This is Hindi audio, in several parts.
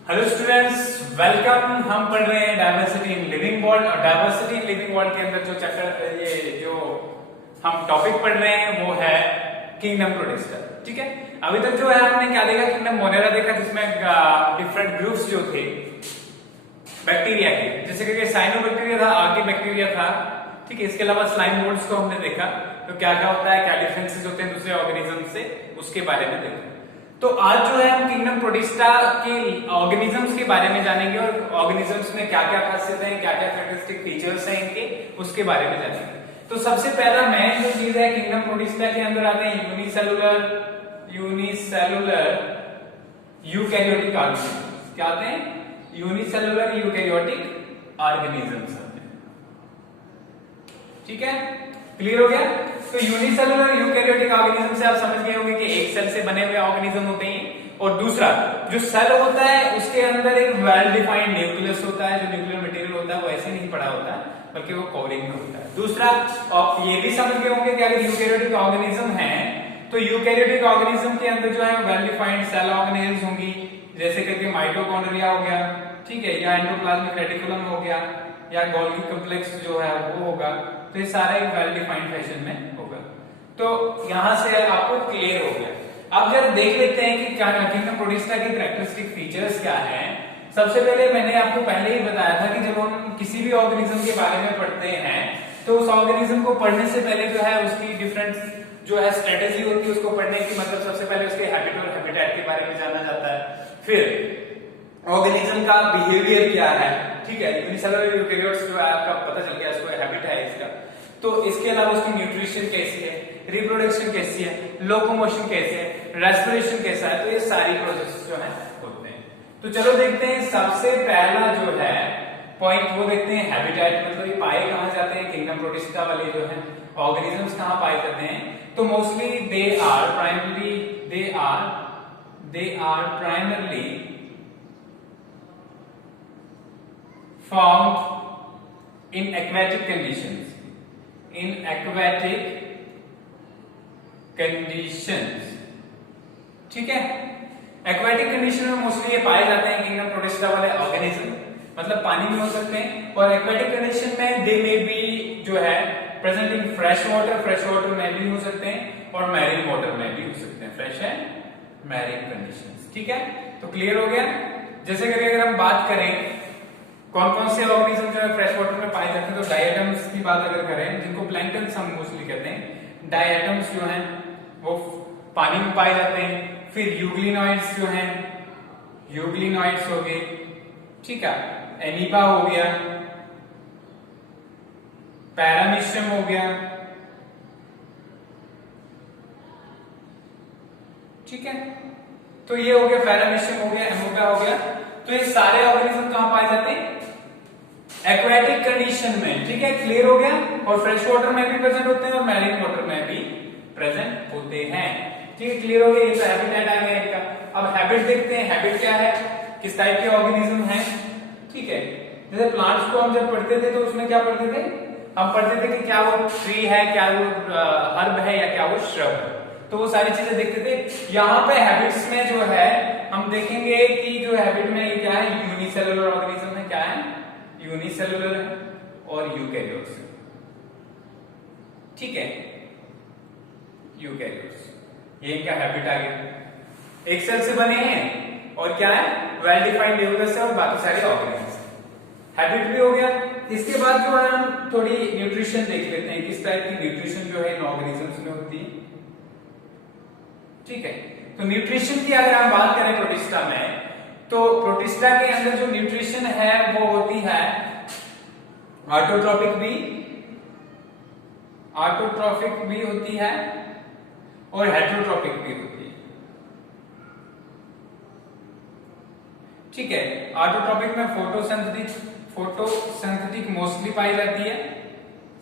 Hello students, welcome. हम पढ़ रहे हैं डायवर्सिटी इन लिविंग वर्ल्ड। और डायवर्सिटी इन लिविंग वर्ल्ड के अंदर जो चैप्टर ये जो हम टॉपिक पढ़ रहे हैं वो है किंगडम प्रोटिस्टा। ठीक है, अभी तक जो है हमने क्या देखा, किंगडम मोनेरा देखा जिसमें डिफरेंट ग्रुप्स जो थे बैक्टीरिया के, जैसे कि साइनोबैक्टीरिया था, आर्की बैक्टीरिया था। ठीक है, इसके अलावा स्लाइम मोल्ड्स को हमने देखा, तो क्या क्या होता है, क्या डिफरेंसेस होते हैं दूसरे ऑर्गेनिज्म से, उसके बारे में देखा। तो आज जो है हम किंगडम प्रोटिस्टा के ऑर्गेनिजम्स के बारे में जानेंगे और ऑर्गेनिजम्स में क्या क्या खासियतें हैं, क्या क्या कैरेक्टरिस्टिक फीचर्स हैं इनके, उसके बारे में जानेंगे। तो सबसे पहला मेन जो चीज है किंगडम प्रोटिस्टा के अंदर आते हैं यूनिसेलुलर यूकैरियोटिक ऑर्गेनिजम्स। क्या आते हैं? यूनिसेलुलर यूकैरियोटिक ऑर्गेनिजम्स आते हैं। ठीक है, क्लियर हो गया? तो यूनिसेलुलर यूकैरियोटिक ऑर्गेनिज्म से आप समझ गए होंगे कि एक सेल से बने हुए ऑर्गेनिज्म होते हैं, और दूसरा जो सेल होता है उसके अंदर एक वेल डिफाइंड न्यूक्लियस होता है। जो न्यूक्लियर मटेरियल होता है वो ऐसे नहीं पड़ा होता है, बल्कि वो कवरिंग में होता है। दूसरा, और ये भी समझ गए होंगे कि अगर यूकैरियोटिक ऑर्गेनिज्म है तो यूकैरियोटिक ऑर्गेनिज्म के अंदर जो है वेल डिफाइंड सेल ऑर्गेनेल्स होंगी, जैसे करके माइटोकॉन्ड्रिया हो गया, ठीक है, या एंडोप्लाज्मिक रेटिकुलम हो गया, या गोल्गी कॉम्प्लेक्स जो है वो होगा। तो ये सारा एक वेल डिफाइंड फैशन में होगा। तो यहां से आपको क्लियर हो गया। अब जरा देख लेते हैं कि क्या किंगडम प्रोटिस्टा के कैरेक्टरिस्टिक फीचर्स क्या हैं। सबसे पहले मैंने आपको पहले ही बताया था कि जब हम किसी भी ऑर्गेनिज्म के बारे में पढ़ते हैं तो उस ऑर्गेनिज्म को पढ़ने से पहले जो है उसकी डिफरेंट जो है स्ट्रेटेजी होती है उसको पढ़ने की, मतलब सबसे पहले उसके हैबिट और हैबिटेट के बारे में जाना जाता है, फिर ऑर्गेनिज्म का बिहेवियर क्या है। ठीक है, यूनिसेलुलर यूकैरियोट्स जो है आपका पता चल गया, इसको हैबिट है इसका। तो इसके अलावा उसकी न्यूट्रिशन कैसी है, रिप्रोडक्शन कैसी है, लोकोमोशन कैसे है, रेस्पिरेशन कैसा है, तो ये सारी प्रोसेस जो है होते हैं। तो चलो देखते हैं, सबसे पहला जो है पॉइंट वो देखते हैं हैबिटेट, मतलब ये पाए कहां जाते हैं किंगडम प्रोटिस्टा वाले जो है ऑर्गेनिजम्स कहां पाए जाते हैं। तो mostly they are primarily found in aquatic conditions, ठीक है। एक्वेटिक कंडीशन में मोस्टली ये पाए जाते हैं किंगडम प्रोटिस्टा वाले ऑर्गेनिज्म, मतलब पानी में हो सकते हैं। और एक्वेटिक कंडीशन में दे मे बी जो है प्रेजेंट इन फ्रेश वाटर में भी हो सकते हैं और मैरीन वाटर में भी हो सकते हैं, फ्रेश एंड मैरीन कंडीशंस। ठीक है, तो क्लियर हो गया। जैसे कि अगर हम बात करें कौन कौन से ऑर्गेनिज्म जो है फ्रेश वाटर में पाए जाते हैं, तो डायटम्स की बात अगर करें, जिनको प्लैंक्टन्स हम मोस्टली कहते हैं, डायटम्स जो हैं वो पानी में पाए जाते हैं। फिर यूग्लिनॉइड्स जो हैं, यूग्लिनॉइड्स हो गए, ठीक है, एमीबा हो गया, पैरामीशियम हो गया, ठीक है। तो ये हो गया, पैरामीशियम हो गया, एमोबा हो गया। तो ये सारे ऑर्गेनिज्म कहां पाए जाते हैं? एक्वेटिक कंडीशन में। ठीक है, क्लियर हो गया। और फ्रेश वाटर में भी प्रेजेंट होते हैं और मैरीन वाटर में भी प्रेजेंट होते हैं। ठीक है, क्लियर हो गया। ये तो हैबिटेट आ गया इनका। अब हैबिट देखते हैं, हैबिट क्या है, किस टाइप के ऑर्गेनिज्म हैं। ठीक है, जैसे प्लांट्स को हम जब पढ़ते थे तो उसमें क्या पढ़ते थे, हम पढ़ते थे कि क्या वो ट्री है, क्या वो हर्ब है, या क्या वो श्रब है। तो वो सारी चीजें देखते थे। यहाँ पे हैबिट्स में जो है हम देखेंगे कि जो हैबिट में ये क्या है, यूनिसेलुलर ऑर्गेनिज्म है। क्या है? यूनिसेलुलर और यूकैरियोट्स। ठीक है, यूकैरियोट्स, ये इनका हैबिट आ गया। एक सेल से बने हैं और क्या है, वेल डिफाइंड न्यूक्लियस है और बाकी सारे ऑर्गेनिजम्स। हैबिट भी हो गया। इसके बाद जो है हम थोड़ी न्यूट्रिशन देख लेते हैं, किस टाइप की न्यूट्रिशन जो है इन ऑर्गेनिजम्स में होती है। ठीक है, तो न्यूट्रिशन की अगर हम बात करें प्रोटिस्टा में, तो प्रोटिस्टा के अंदर जो न्यूट्रिशन है वो होती है ऑटोट्रॉपिक भी होती है और हेटेरोट्रॉपिक भी होती है। ठीक है, ऑटोट्रॉपिक में फोटोसिंथेटिक मोस्टली पाई जाती है।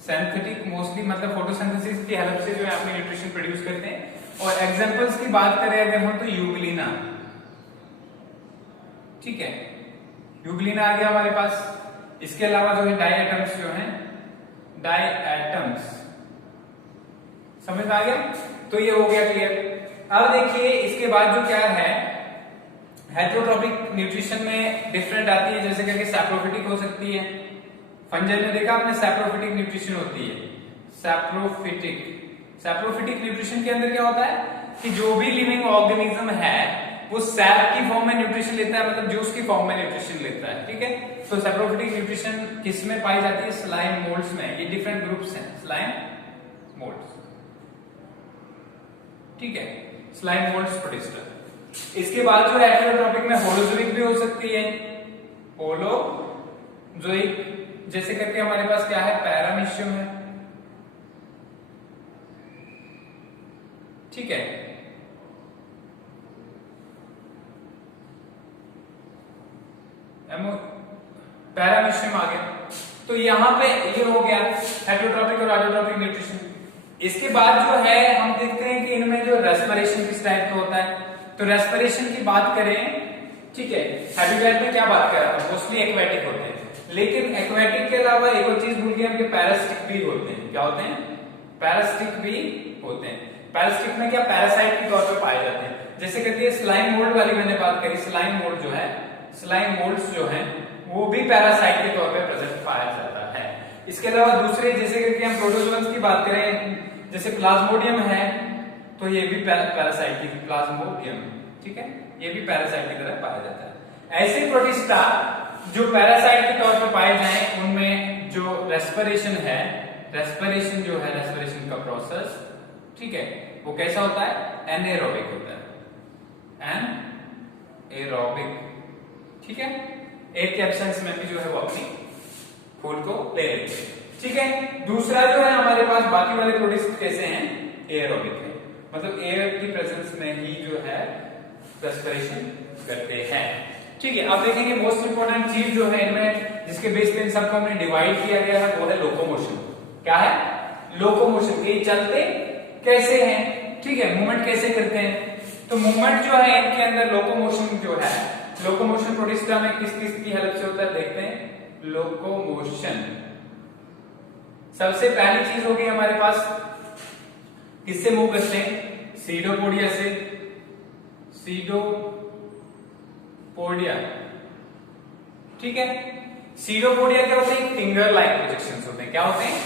सिंथेटिक मोस्टली मतलब फोटोसिंथेसिस की हेल्प से जो है अपनी न्यूट्रिशन प्रोड्यूस करते हैं। और एग्जांपल्स की बात करें अगर हम, तो यूग्लिना। ठीक है, यूग्लिना आ गया हमारे पास। इसके अलावा जो है डायटम्स जो हैं, डायटम्स, समझ में आ गया। तो ये हो गया क्लियर। अब देखिए इसके बाद जो क्या है, हेट्रोट्रॉपिक न्यूट्रिशन में डिफरेंट आती है, जैसे करके सैप्रोफिटिक हो सकती है। फंजाई में देखा आपने सैप्रोफिटिक न्यूट्रिशन होती है। सैप्रोफिटिक न्यूट्रिशन के अंदर क्या होता है कि जो भी लिविंग ऑर्गेनिज्म है वो सैप की फॉर्म में न्यूट्रिशन लेता है, मतलब जूस की फॉर्म में न्यूट्रिशन लेता है, ठीक है। तो सैप्रोफिटिक न्यूट्रिशन किस में पाई जाती है? स्लाइम मोल्ड्स में। ये डिफरेंट ग्रुप्स हैं स्लाइम मोल्ड्स, ठीक है, स्लाइम मोल्ड्स प्रोटिस्टा। इसके बाद जो हेटेरोट्रॉपिक में होलोजोइक भी हो सकती है, होलोजोइक, जैसे करके हमारे पास क्या है? पैरामीशियम है, ठीक है। पैरामीशियम आ गया। तो यहां पे ये हो गया हेटेरोट्रॉपिक और ऑटोट्रॉपिक न्यूट्रिशन। इसके बाद जो है हम देखते हैं कि इनमें जो रेस्पिरेशन किस टाइप का होता है। तो रेस्पिरेशन की बात करें, ठीक है, हैबिटेट में क्या बात कर रहा था? मोस्टली एक्वेटिक होते हैं, लेकिन एक्वेटिक के अलावा एक और चीज भूल गए हम कि पैरासिटिक भी होते हैं। क्या होते हैं? पैरासिटिक भी होते हैं। पैरासिटिक में क्या? पैरासाइट के तौर पर पाए जाते हैं। जैसे कहती है स्लाइम मोल्ड वाली मैंने बात करी, स्लाइम मोल्ड जो है, स्लाइम मोल्ड्स जो हैं वो भी पैरासाइट के तौर पे प्रेजेंट पाया जाता है। इसके अलावा दूसरे जैसे कि हम प्रोटोजोअन्स की बात करें, जैसे प्लाज्मोडियम है, तो ये भी पैरासाइट की, प्लाज्मोडियम, ठीक है, ये भी पैरासाइट की तरह पाया जाता है। ऐसे प्रोटिस्टा जो पैरासाइट के तौर पे पाए जाएं, उनमें जो रेस्पिरेशन है, रेस्पिरेशन जो है, रेस्पिरेशन का प्रोसेस, ठीक है, वो कैसा होता है? एनाएरोबिक होता है, एनाएरोबिक, ठीक है। एक के एब्सेंस में भी जो है वो अपनी फूल को ले लेते हैं, ठीक है। दूसरा जो है हमारे पास बाकी वाले प्रोटिस्ट कैसे हैं? एयरोबिक है, मतलब एयर की प्रेजेंस में ही जो है रेस्पिरेशन करते हैं, ठीक है। अब देखेंगे मोस्ट इंपोर्टेंट चीज जो है इनमें, जिसके बेस पे इन सबको हमने डिवाइड किया गया है, वो है लोकोमोशन। क्या है? लोकोमोशन। ये चलते कैसे हैं, ठीक है, मूवमेंट कैसे करते हैं? तो मूवमेंट जो है इनके अंदर लोकोमोशन जो है, लोकोमोशन प्रोटिस्टा में किस किस की हेल्प से होता है देखते हैं। लोकोमोशन सबसे पहली चीज होगी हमारे पास, किससे मूव करते हैं? सीडोपोडिया से। सीडोपोडिया, ठीक है। सीडोपोडिया क्या होते हैं? फिंगर लाइक प्रोजेक्शंस होते हैं। क्या होते हैं?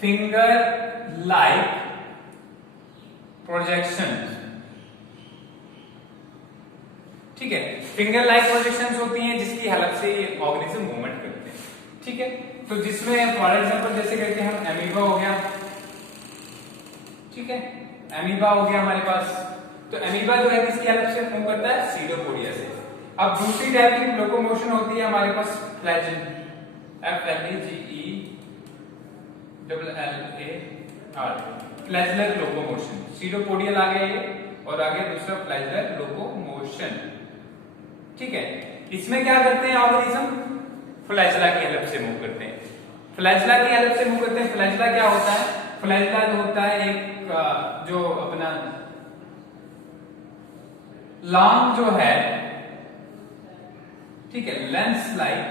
फिंगर लाइक प्रोजेक्शंस, ठीक है। फिंगर लाइक प्रोजेक्शंस होती हैं जिसकी हेल्प से ये ऑर्गेनिज्म मूवमेंट करते हैं, ठीक है। तो जिसमें फॉर एग्जांपल जैसे कहते हैं हम एमीबा हो गया, ठीक है, एमीबा हो गया हमारे पास। तो एमीबा जो है किसकी हेल्प से मूव करता है? सीडोपोडिया से। अब दूसरी टाइप की लोकोमोशन होती है हमारे पास Flagyl, FLAGELLAR, flagellar locomotion. Pseudopodial आ गया ये, और आगे दूसरा फ्लैजिलर लोकोमोशन, ठीक है। इसमें क्या करते हैं ऑर्गेनिज्म? फ्लैजिला की हेल्प से मूव करते हैं। फ्लैजिला की हेल्प से मूव करते हैं। फ्लैजिला क्या होता है? फ्लैजिला जो होता है एक जो अपना लॉन्ग जो है, ठीक है, लेंस लाइक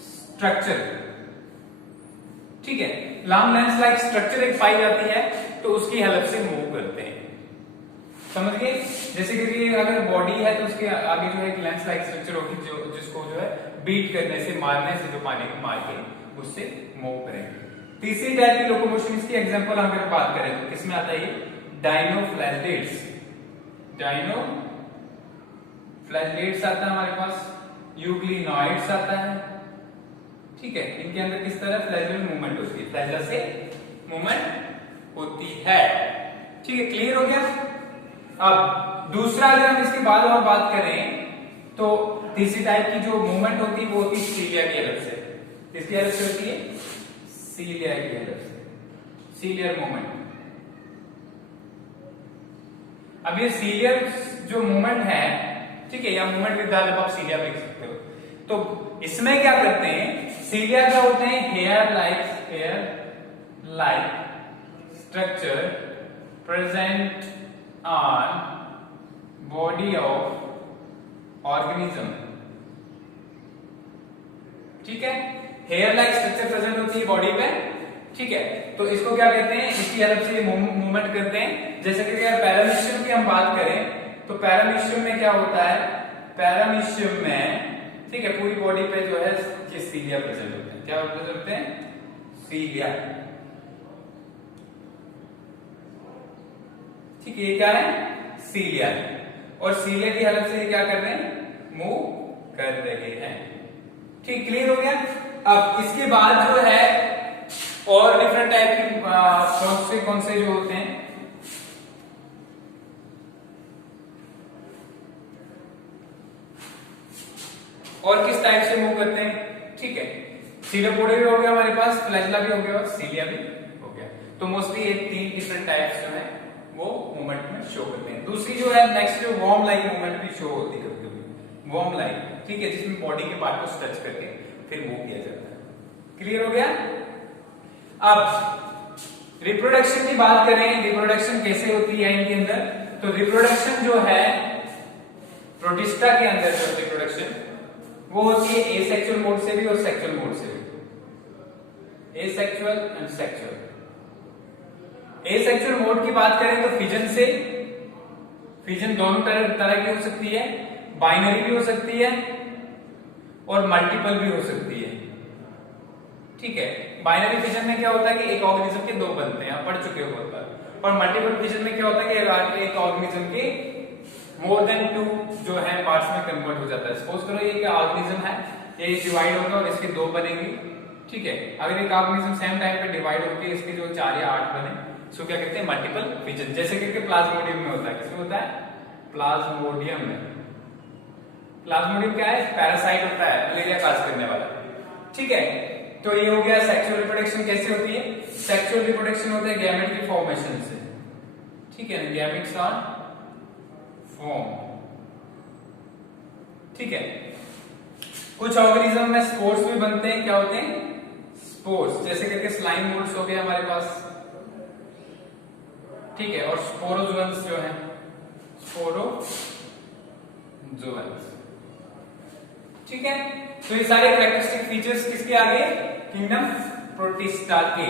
स्ट्रक्चर, ठीक है, लॉन्ग लेंस लाइक स्ट्रक्चर एक पाई जाती है, तो उसकी हेल्प से मूव करते हैं। समझ गए? जैसे कि अगर बॉडी है तो उसके आगे जो है एक लेंस लाइक स्ट्रक्चर होगी, जो जिसको जो है बीट करने से, मारने से, जो पानी को मार के उससे मूव करेंगे। तीसरी टाइप की लोकोमोशन, इसकी एग्जांपल हम अगर बात करें तो किसमें आता है? डायनोफ्लैजिलेट्स। डायनोफ्लैजिलेट्स आता है हमारे पास, यूग्लिनॉइड्स आता है, ठीक है। इनके अंदर किस तरह फ्लैजिलर मूवमेंट होती है, फ्लैजिला से मूवमेंट होती है, ठीक है। क्लियर हो गया? अब दूसरा अगर हम इसके बाद और बात करें तो तीसरी टाइप की जो मूवमेंट होती है वो होती है सीलिया की हेल्प से। किसकी हेल्प से होती है? सीलिया की हेल्प से, सीलियर मूवमेंट। अब ये सीलियर जो मूवमेंट है, ठीक है, या movement with the help of सीलिया लिख सकते हो। तो इसमें क्या करते हैं? सीलिया क्या होते हैं? Hair like structure present on body of organism, ठीक है। हेयर लाइक स्ट्रक्चर प्रेजेंट होती है बॉडी पे, ठीक है। तो इसको क्या कहते हैं? इसकी हेल्प से मूवमेंट करते हैं। जैसे कि पैरामीशियम की की हम बात करें तो पैरामीशियम में क्या होता है, पैरामीशियम में ठीक है पूरी बॉडी पे जो है ये सीलिया प्रेजेंट होते हैं। क्या प्रेजेंट होते हैं? सीलिया। ठीक है, ये क्या है? सीलिया है। और सीलिया की हेल्प से ये क्या कर रहे हैं? मूव कर रहे हैं। ठीक, क्लियर हो गया। अब इसके बाद जो है और डिफरेंट टाइप की कौन से जो होते हैं, और किस टाइप से मूव करते हैं। ठीक है, सीलियोपोडिया भी हो गया हमारे पास, फ्लैजेला भी हो गया और सीलिया भी हो गया। तो मोस्टली ये 3 डिफरेंट टाइप्स जो है वो मूवमेंट में शो करते हैं। दूसरी जो है नेक्स्ट जो वॉर्म लाइक मूवमेंट भी शो होती है कभी कभी, वॉर्म लाइक, ठीक है, जिसमें बॉडी के पार्ट को स्ट्रेच करके फिर मूव किया जाता है। क्लियर हो गया। अब रिप्रोडक्शन की बात करें, रिप्रोडक्शन कैसे होती है इनके अंदर, तो रिप्रोडक्शन जो है प्रोटिस्टा के अंदर जो रिप्रोडक्शन वो होती है एसेक्सुअल मोड से भी और सेक्सुअल मोड से भी। Asexual and sexual. Asexual mode की बात करें तो फिजन से, फिजन दोनों तरह की हो सकती है, बाइनरी भी हो सकती है और मल्टीपल भी हो सकती है। ठीक है, बाइनरी फिजन में क्या होता है कि एक ऑर्गेनिज्म के 2 बनते हैं, आप पढ़ चुके हो बहुत बार। और मल्टीपल फिजन में क्या होता है कि एक ऑर्गेनिज्म के मोर देन 2 जो है पार्ट्स में कन्वर्ट हो जाता है। सपोज करो ये ऑर्गेनिज्म है, ये डिवाइड होगा और इसके 2 बनेंगे। ठीक है, अगर एक ऑर्गेनिज्म सेम टाइम पे डिवाइड होकर इसके जो 4 या 8 बने, इसको क्या कहते हैं? Multiple fission. जैसे कि प्लाज्मोडियम में होता है। किसमें होता है? प्लाज्मोडियम में। प्लाज्मोडियम क्या है? पैरासाइट होता है, मलेरिया काज करने वाला। ठीक है, तो ये हो गया सेक्सुअल रिप्रोडक्शन कैसे होती है। सेक्सुअल रिप्रोडक्शन होता है गैमेट की फॉर्मेशन से। ठीक है, गैमेट्स आर फॉर्म। ठीक है, कुछ ऑर्गेनिज्म में स्पोर्स भी बनते हैं। क्या होते हैं? स्पोर्स। जैसे करके स्लाइम मोल्ड्स हो गए हमारे पास। ठीक है, और स्पोरोजोअन्स जो है, स्पोरोजोअन्स। ठीक है, तो ये सारे कैरेक्टरिस्टिक फीचर्स किसके आगे? किंगडम प्रोटिस्टा के।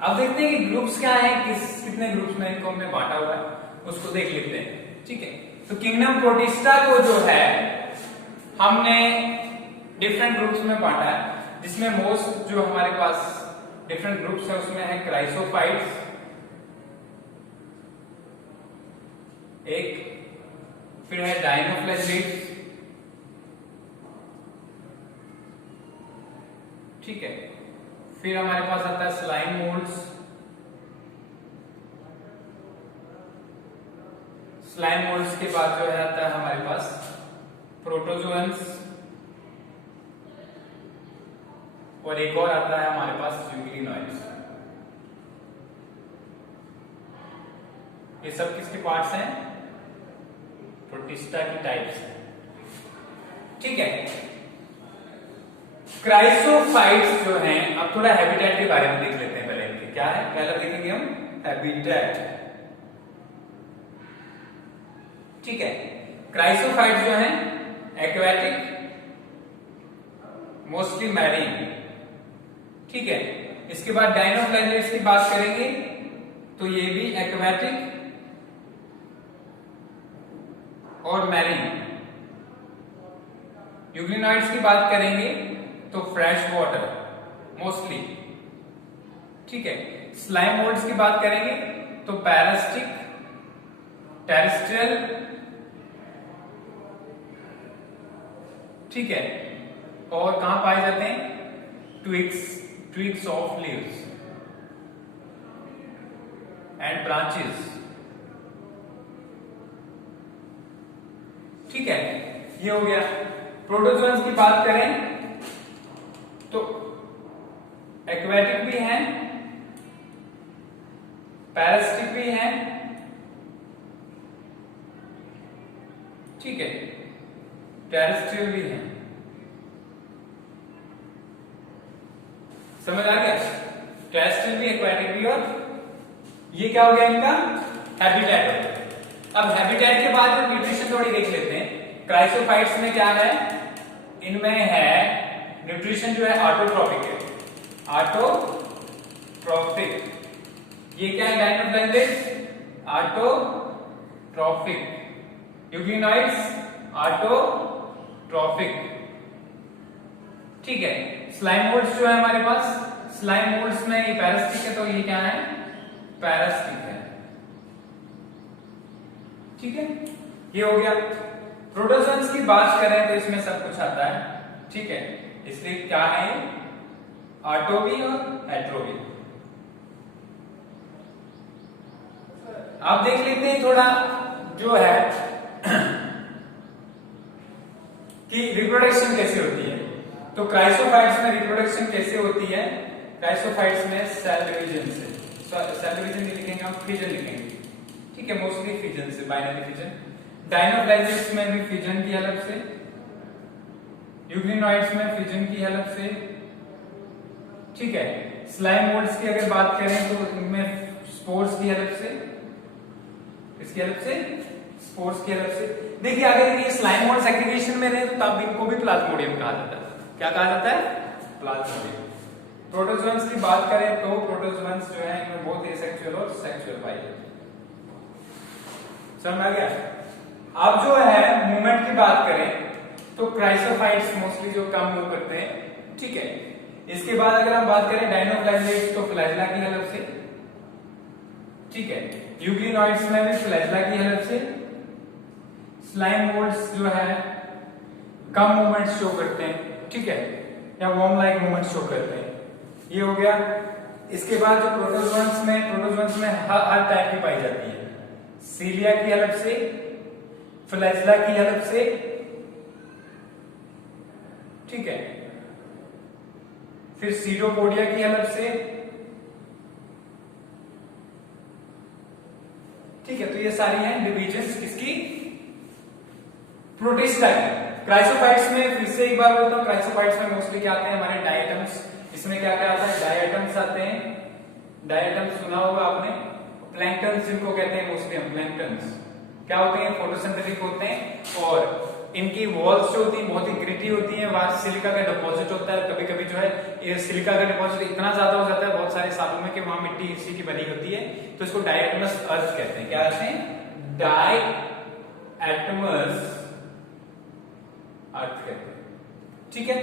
अब देखते हैं कि ग्रुप्स क्या है, कितने ग्रुप्स में इनको हमने बांटा हुआ है, उसको देख लेते हैं। ठीक है, तो किंगडम प्रोटिस्टा को जो है हमने डिफरेंट ग्रुप्स में बांटा है, जिसमें मोस्ट जो हमारे पास डिफरेंट ग्रुप्स है उसमें है क्राइसोफाइट्स एक, फिर है डायनोफ्लैजिलेट्स। ठीक है, फिर हमारे पास आता है स्लाइम मोल्ड्स। स्लाइम मोल्ड्स के बाद जो है आता है हमारे पास प्रोटोजोअन्स, और एक और आता है हमारे पास यूग्लिनॉइड्स। ये सब किसके पार्ट्स हैं? प्रोटिस्टा की टाइप्स हैं। ठीक है, क्राइसोफाइट्स जो हैं, अब थोड़ा हैबिटेट के बारे में देख लेते हैं पहले इनके। क्या है पहले देखेंगे हम? हैबिटेट। ठीक है, क्राइसोफाइट्स जो हैं एक्वेटिक, मोस्टली मैरीन। ठीक है, इसके बाद डायनोफ्लैजिलेट्स की बात करेंगे तो ये भी एक्वेटिक और मैरीन। यूग्लिनॉइड्स की बात करेंगे तो फ्रेश वाटर मोस्टली। ठीक है, स्लाइम मोल्ड्स की बात करेंगे तो पैरासिटिक, टेरेस्ट्रियल। ठीक है, और कहां पाए जाते हैं? Twigs of leaves and branches. ठीक है, ये हो गया। प्रोटोजोअन्स की बात करें तो एक्वेटिक भी हैं, पैरासिटिक भी हैं। ठीक है, टेरेस्ट्रियल भी हैं। समझ आ गया? टेरेस्ट्रियल भी, एक्वेटिक भी, और ये क्या हो गया इनका? हैबिटेट हो गया। अब हैबिटेट के बाद न्यूट्रिशन थोड़ी देख लेते हैं। क्राइसोफाइट्स में क्या है? इनमें है न्यूट्रिशन जो है ऑटोट्रॉपिक है, ऑटोट्रॉपिक। ये क्या है? Dinoflagellates autotrophic. Trophic, euglenoids autotrophic. ठीक है, स्लाइम मोल्ड्स जो है हमारे पास, स्लाइम मोल्ड्स में ये पैरासिटिक है, तो ये क्या है, पैरासिटिक है। ठीक है, ये हो गया। प्रोटोजोन्स की बात करें तो इसमें सब कुछ आता है। ठीक है, इसलिए क्या है, ऑटो भी और हेट्रो भी। आप देख लेते हैं थोड़ा जो है कि रिप्रोडक्शन कैसे होती है। तो क्राइसोफाइट्स में रिप्रोडक्शन कैसे होती है, क्राइसोफाइट्स में सेल डिवीजन से, सेल डिवीजन नहीं लिखेंगे हम, फिजन लिखेंगे। ठीक है, मोस्टली फिजन से, बाइनरी फिजन। डायनोप्लाज्मिड्स में भी फिजन की हेल्प से, यूग्लिनॉइड्स में फिजन की हेल्प से। ठीक है, स्लाइम मोल्ड्स की अगर बात करें तो इनमें स्पोर्स की हेल्प से, इसकी हेल्प से, स्पोर्स की हेल्प से। देखिए अगर ये स्लाइम मोल्ड सेग्रीगेशन में रहे तो तब इनको भी प्लाज्मोडियम कहा जाता है। क्या कहा जाता है, प्लाज्मोडियम। प्रोटोजोन्स की बात करें तो प्रोटोजोन्स जो है इनमें बहुत एसेक्सुअल और सेक्सुअल पाए जाते हैं। समझ आ गया। अब जो है मूवमेंट की बात करें तो क्राइसोफाइट्स मोस्टली जो कम मूव करते हैं। ठीक है, इसके बाद अगर हम बात करें डायनोफ्लैगेलेट्स तो फ्लैजेला की हेल्प से। ठीक है, यूग्लिनॉइड्स में भी फ्लैजेला की हेल्प से। स्लाइम मोल्ड्स जो है कम मूवमेंट शो करते हैं। ठीक है, या वॉर्म लाइक मूवमेंट शो करते हैं। ये हो गया। इसके बाद जो प्रोटोजोन्स में हर टाइप की पाई जाती है, सीलिया की हेल्प से, फ्लैजेला की हेल्प से। ठीक है, फिर सीडोपोडिया की हेल्प से। ठीक है, तो ये सारी हैं डिविजन्स किसकी, प्रोटिस्टा की। क्राइसोफाइट्स में फिर से एक बार बोलता हूं, क्राइसोफाइट्स में मोस्टली क्या आते हैं हमारे डायटम्स। इसमें क्या क्या आता है, डायटम्स आते हैं। डायटम्स सुना होगा आपने। प्लैंक्टन्स जिनको कहते हैं मोस्टली हम, प्लैंक्टन्स क्या होते हैं, फोटोसिंथेटिक होते हैं और इनकी वॉल्स जो होती है बहुत ही ग्रिटी होती है। वहां सिलिका का डिपॉजिट होता है। कभी कभी जो है ये सिलिका का डिपॉजिट इतना ज्यादा हो जाता है बहुत सारे सालों में कि वहां मिट्टी इसी की बनी होती है, तो इसको डायटमस अर्थ कहते हैं। क्या कहते हैं, डायटमस अर्थ कहते हैं। ठीक है,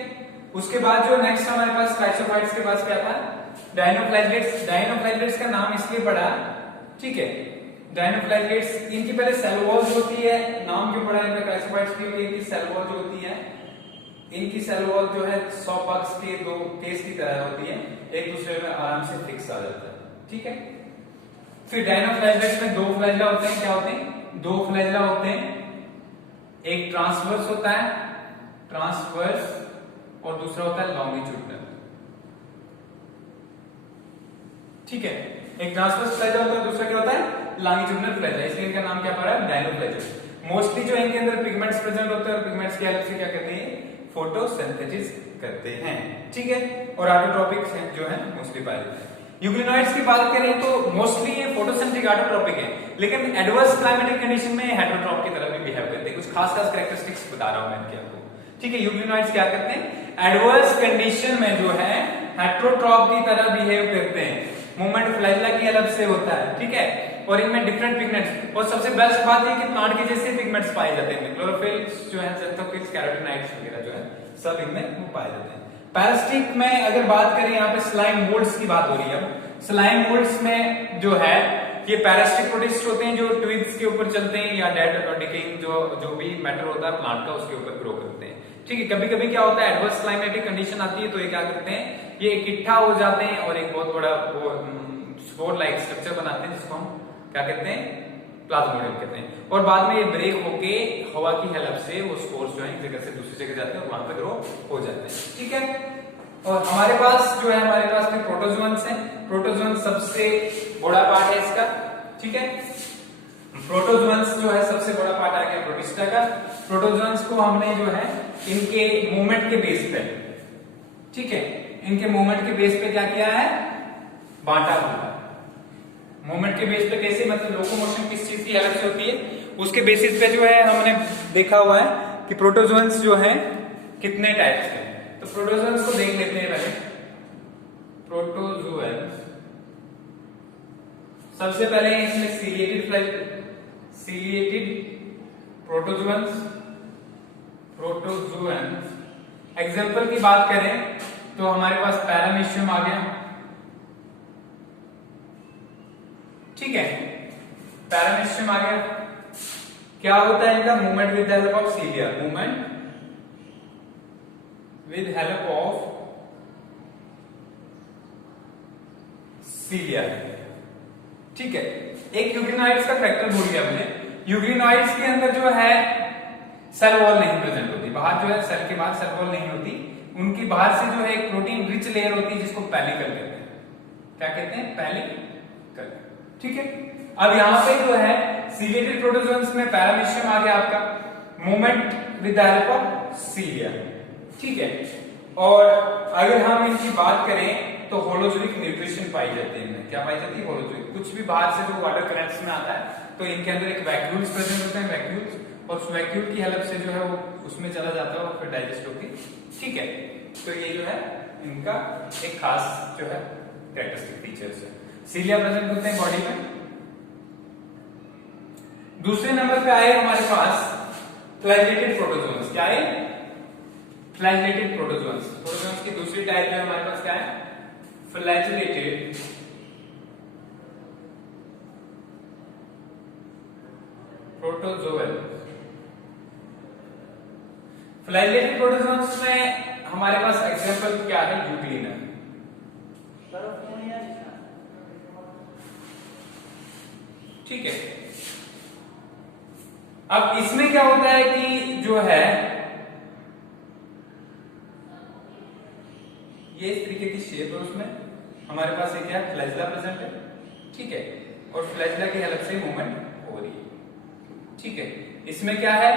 उसके बाद जो नेक्स्ट हमारे पास क्राइसोफाइट्स के पास क्या था, डायनोफ्लैगेलेट्स। डायनोफ्लैगेलेट्स का नाम इसलिए पड़ा, ठीक है, डायनोफ्लैगेलेट्स इनकी पहले सेल वॉल होती है। नाम क्यों पड़ा इनका क्राइसोफाइट्स के लिए, इनकी सेल वॉल जो होती है, इनकी सेल वॉल जो है 100 पक्ष के दो केस की तरह होती है, एक दूसरे में आराम से फिक्स आ जाता है। ठीक है, फिर डायनोफ्लैगेलेट्स में दो फ्लैजेला होते हैं। क्या होते हैं, दो फ्लैजेला होते हैं। एक ट्रांसवर्स होता है, ट्रांसवर्स, और दूसरा होता है लॉन्गिट्यूडनल। ठीक है, एक ट्रांसवर्स फ्लैजेला होता है, दूसरा क्या होता है, लॉन्गिट्यूडनल फ्लैजेला। इसलिए इनका नाम क्या पड़ा, डायनोफ्लैगेला। मोस्टली जो इनके अंदर पिगमेंट्स प्रेजेंट होते हैं और पिगमेंट्स की हेल्प से क्या करते हैं, फोटोसिंथेसिस करते हैं। ठीक है, और ऑटोट्रोपिक जो है मोस्टली पाए जाते हैं। यूग्लिनॉइड्स की बात करें तो मोस्टली ये फोटोसिंथेटिक ऑटोट्रोपिक है, लेकिन एडवर्स क्लाइमेटिक कंडीशन में हेटेरोट्रॉप की तरह भी बिहेव करते हैं। कुछ खास खास कैरेक्टरिस्टिक्स बता रहा हूं मैं इनके आपको। ठीक है, यूग्लिनॉइड्स क्या करते हैं, एडवर्स कंडीशन में जो है हेटेरोट्रॉप की तरह बिहेव करते हैं। मूवमेंट फ्लैजेला की हेल्प से होता है। ठीक है, और इनमें डिफरेंट पिगमेंट्स, और सबसे बेस्ट बात है कि प्लांट के जैसे पिगमेंट्स पाए जाते हैं। क्लोरोफिल्स जो है, ज़ैंथोफिल्स, कैरोटीनॉइड्स वगैरह जो है सब इनमें वो पाए जाते हैं। पैरासिटिक में अगर बात करें, यहाँ पे स्लाइम मोल्ड्स की बात हो रही है। स्लाइम मोल्ड्स में जो है ये पैरासिटिक प्रोटिस्ट होते हैं जो ट्विग्स के ऊपर चलते हैं या डेड और डिकेइंग जो भी मैटर होता है प्लांट का उसके ऊपर ग्रो करते हैं। ठीक है, कभी कभी क्या होता है, एडवर्स क्लाइमेटिक कंडीशन आती है तो ये क्या करते हैं, ये इकट्ठा हो जाते हैं और एक बहुत बड़ा वो स्पोर लाइक स्ट्रक्चर बनाते हैं जिसको हम क्या कहते हैं, प्लाज्मोडियम कहते हैं। और बाद में ये ब्रेक होके हवा की हेल्प से वो स्पोर्स जो है एक जगह से दूसरी जगह जाते हैं और वहां पे ग्रो हो जाते हैं। ठीक है, और हमारे पास जो है, हमारे पास में प्रोटोजोन्स हैं। प्रोटोजोन सबसे बड़ा पार्ट है इसका। ठीक है, प्रोटोजोन्स जो है सबसे बड़ा पार्ट आ गया प्रोटिस्टा का। प्रोटोजोन्स को हमने जो है इनके मूवमेंट के बेस पे, ठीक है, इनके मूवमेंट के बेस पे क्या किया है, बांटा हुआ। मूवमेंट के बेस पे कैसे, मतलब लोकोमोशन किस चीज की हेल्प से होती है, उसके बेसिस पे जो है हमने देखा हुआ है कि प्रोटोजोन्स जो है कितने टाइप्स के। तो प्रोटोजोन्स को देख लेते हैं पहले। प्रोटोजोन्स सबसे पहले इसमें सीलिएटेड प्रोटोजुअन्स। एग्जाम्पल की बात करें तो हमारे पास पैरामीशियम आ गया, ठीक है, पैरामीशियम आ गया। क्या होता है इनका? Movement with the help of सीलिया, movement with help of सीलिया, ठीक है। एक यूग्रिनॉइड्स का फैक्टर भूल गया मुझे, यूग्रिनॉइड्स के अंदर जो है सेल वॉल नहीं प्रेजेंट होती, बाहर जो है सेल के बाहर सेल वॉल नहीं होती, उनकी बाहर से जो है एक प्रोटीन रिच लेयर होती है जिसको पेलिकल कहते हैं। क्या कहते हैं? पेलिकल, ठीक है। अब यहां पे जो है सीलिएटेड प्रोटोजुअन्स में पैरामीशियम आ गया आपका, movement with the help of सीलिया, ठीक है। और अगर हम इनकी बात करें तो होलोजोइक न्यूट्रिशन पाई जाती है इनमें। क्या पाई जाती है? होलोजोइक। कुछ भी बाहर से जो वाटर करंट्स में आता है तो इनके अंदर एक वैक्यूल्स प्रेजेंट होते हैं, वैक्यूल्स, और उस वैक्यूल की हेल्प से जो है वो उसमें चला जाता है और फिर डाइजेस्ट होती है, ठीक है। तो ये जो है इनका एक खास जो है कैरेक्टरिस्टिक फीचर्स है। सीलिया प्रेजेंट होते हैं बॉडी में। दूसरे नंबर पे आए हमारे पास फ्लैजेलेटेड प्रोटोजुअन्स। क्या है? फ्लैजेलेटेड प्रोटोजुअन्स। प्रोटोजुअन्स की दूसरी टाइप है हमारे पास क्या है? Flagellated protozoal. फ्लैजेलेटेड प्रोटोजुअन्स में हमारे पास एग्जांपल क्या है? यूग्लिना, ठीक है। अब इसमें क्या होता है कि जो है ये इस तरीके की शेप है, उसमें हमारे पास एक क्या फ्लैजला प्रेजेंट है, ठीक है, और फ्लैजला की हेल्प से मूवमेंट हो रही है, ठीक है। इसमें क्या है?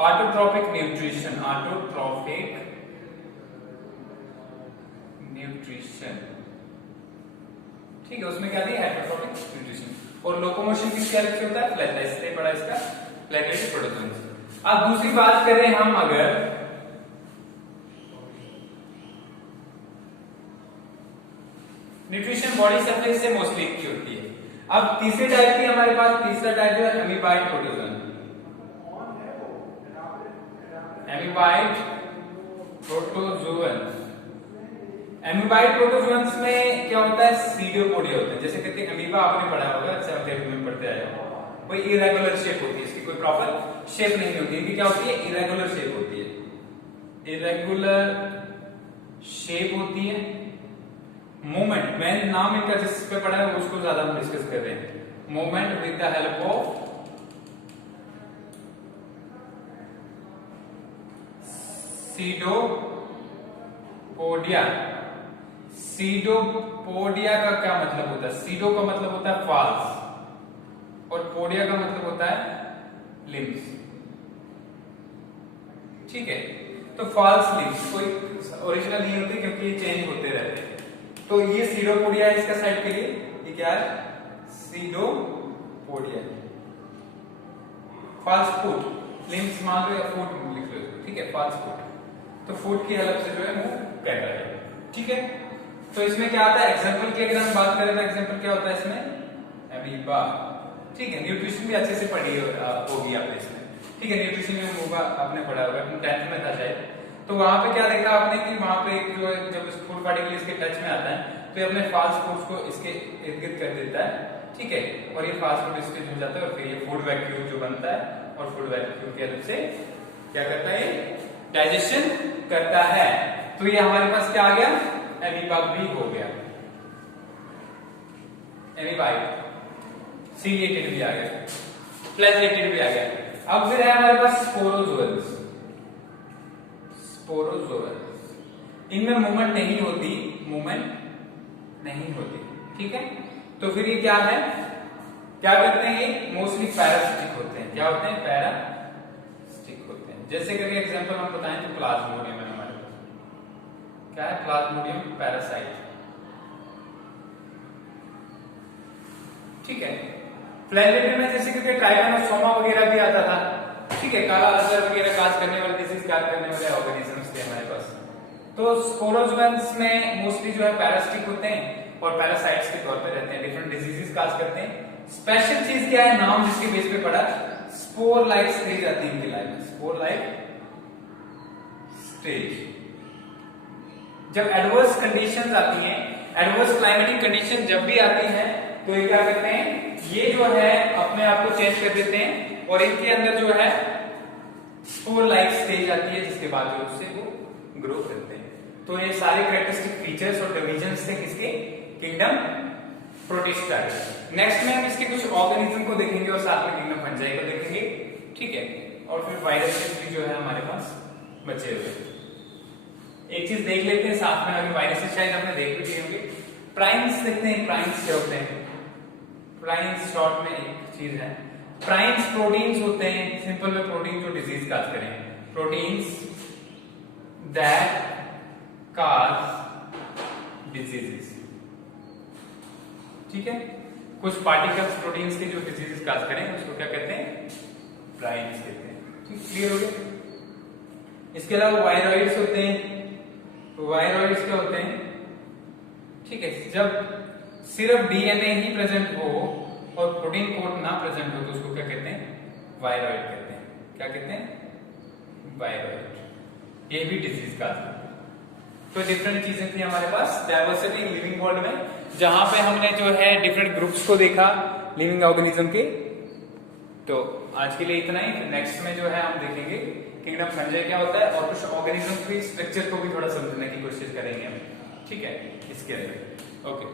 ऑटोट्रॉपिक न्यूट्रिशन, ऑटोट्रॉपिक न्यूट्रिशन, ठीक है। उसमें क्या दिया? Heterotrophic nutrition. और लोकोमोशन किसकी हेल्प से होता है? फ्लैजला, इसलिए पड़ा इसका फ्लैजेलेटेड प्रोटोजुअन्स। अब दूसरी बात करें हम, अगर न्यूट्रिशन बॉडी सरफेस से मोस्टली की होती है। अब तीसरे टाइप की हमारे पास, तीसरा टाइप जो है एमीबाइड प्रोटोजुअन। एमीबाइड प्रोटोजुअन, एमीबाइड प्रोटोजुअन्स में क्या होता है? सीडियोपोडिया होता है। जैसे कहते हैं अमीबा, आपने पढ़ा होगा, 7th में पढ़ते आए हो, कोई इरेगुलर शेप होती है, इसकी कोई प्रॉपर शेप नहीं होती। इनकी क्या होती है? इरेगुलर शेप होती है, इरेगुलर शेप होती है। मूवमेंट, मैं नाम इनका जिस पे पढ़ा है उसको ज्यादा हम डिस्कस कर रहे हैं। Movement with the help of pseudopodia. Pseudopodia का क्या मतलब होता है? सीडो का मतलब होता है फॉल्स, और पोडिया का मतलब होता है लिम्स, ठीक है। तो फॉल्स लिम्स कोई ओरिजिनल नहीं होती क्योंकि ये चेंज होते रहते हैं। तो ये सीडोपोडिया है इसका साइड के लिए, ये क्या है? सीडोपोडिया। फॉल्स फुट, लिम्स मान लो या फुट लिख लो, ठीक है, फॉल्स फुट। तो फुट की हेल्प से जो है मूव कर रहा है, ठीक है। तो इसमें क्या आता है? एग्जांपल की अगर हम बात करें तो एग्जांपल क्या होता है इसमें? अमीबा, ठीक है। न्यूट्रिशन भी अच्छे से पढ़ी होगी आपने इसमें, ठीक है। न्यूट्रिशन में होगा, आपने पढ़ा होगा, 10th में था शायद। तो वहां पे क्या देखा आपने कि वहां पे जो है जब फूड पार्टिकल इसके टच में आता है तो ये अपने फास्ट फूड्स को इसके इर्द गिर्द कर देता है, ठीक है, और ये फास्ट फूड इसके जुड़ जाता है और फिर ये फूड वैक्यूल जो बनता है और फूड वैक्यूल की हेल्प से क्या करता है? डाइजेशन करता है। तो ये हमारे पास क्या आ गया? एमीबा भी हो गया, एमीबाइड। सीलिएटेड भी आ गया, फ्लैजेलेटेड भी आ गया। अब फिर है हमारे पास स्पोरोजोअल्स। स्पोरोजोअल्स, इनमें मूवमेंट नहीं होती, मूवमेंट नहीं होती, ठीक है। तो फिर ये क्या है? क्या करते हैं? ये मोस्टली पैरासिटिक होते हैं। क्या होते हैं? पैरासिटिक होते हैं। जैसे करके एग्जांपल हम बताएं तो प्लाज्मोडियम है हमारे पास। क्या है? प्लाज्मोडियम पैरासाइट, ठीक है। फ्लैजेलेटेड में जैसे करके ट्राइगोनोसोमा वगैरह भी आता था, ठीक है, काला अल्सर वगैरह काज करने वाले डिजीज काज करने वाले ऑर्गेनिजम्स थे हमारे पास। तो स्पोरोजोअन्स में मोस्टली जो है पैरासिटिक होते हैं, और पैरासाइट्स के तौर पे रहते हैं, डिफरेंट डिजीजेस काज करते हैं। स्पेशल चीज क्या है, नाम जिसके बेस पे पड़ा, स्पोर लाइक स्टेज आती है इनकी लाइफ में, स्पोर लाइक स्टेज। जब एडवर्स कंडीशंस आती हैं, एडवर्स क्लाइमेटिक कंडीशन जब भी आती हैं, तो ये क्या करते हैं, ये जो है अपने आप को चेंज कर देते हैं और इनके अंदर जो है स्पोर लाइक स्टेज आती है, जिसके बाद जो उससे वो ग्रो करते हैं। तो ये सारे कैरेक्टरिस्टिक फीचर्स और डिविजन्स थे किसके, किंगडम प्रोटिस्टा के। नेक्स्ट में हम इसके कुछ ऑर्गेनिज्म को देखेंगे और साथ में किंगडम फंजाई को देखेंगे, ठीक है, और फिर वायरसेस भी जो है हमारे पास बचे हुए। एक चीज देख लेते हैं साथ में, अभी वायरसेस शायद आपने देख भी लिए होंगे। प्राइम्स देखते हैं, प्राइम्स क्या होते हैं। प्राइम्स शॉर्ट में एक चीज है, प्राइम्स प्रोटीन्स होते हैं, सिंपल में प्रोटीन जो डिजीज काज करें, प्रोटीन्स दैट काज डिजीजेस, ठीक है, कुछ पार्टिकल्स प्रोटीन्स के जो डिजीजेस काज करें उसको क्या कहते हैं, प्राइम्स कहते हैं। ठीक, क्लियर हो गया। इसके अलावा वायरॉइड्स होते हैं। वायरॉइड्स क्या होते हैं, ठीक है, जब सिर्फ डीएनए ही प्रेजेंट हो और प्रोटीन कोड ना प्रेजेंट हो तो उसको क्या कहते हैं, वायरॉइड कहते हैं। क्या कहते हैं, वायरॉइड। ये भी डिजीज का था। तो डिफरेंट चीजें थी हमारे पास डायवर्सिटी इन लिविंग वर्ल्ड में, जहां पे हमने जो है डिफरेंट ग्रुप्स को देखा लिविंग ऑर्गेनिज्म के। तो आज के लिए इतना ही, नेक्स्ट में जो है हम देखेंगे किंगडम फंजाई क्या होता है और कुछ ऑर्गेनिज्म के स्ट्रक्चर को भी थोड़ा समझने की कोशिश करेंगे हम, ठीक है, इसके अंदर। ओके।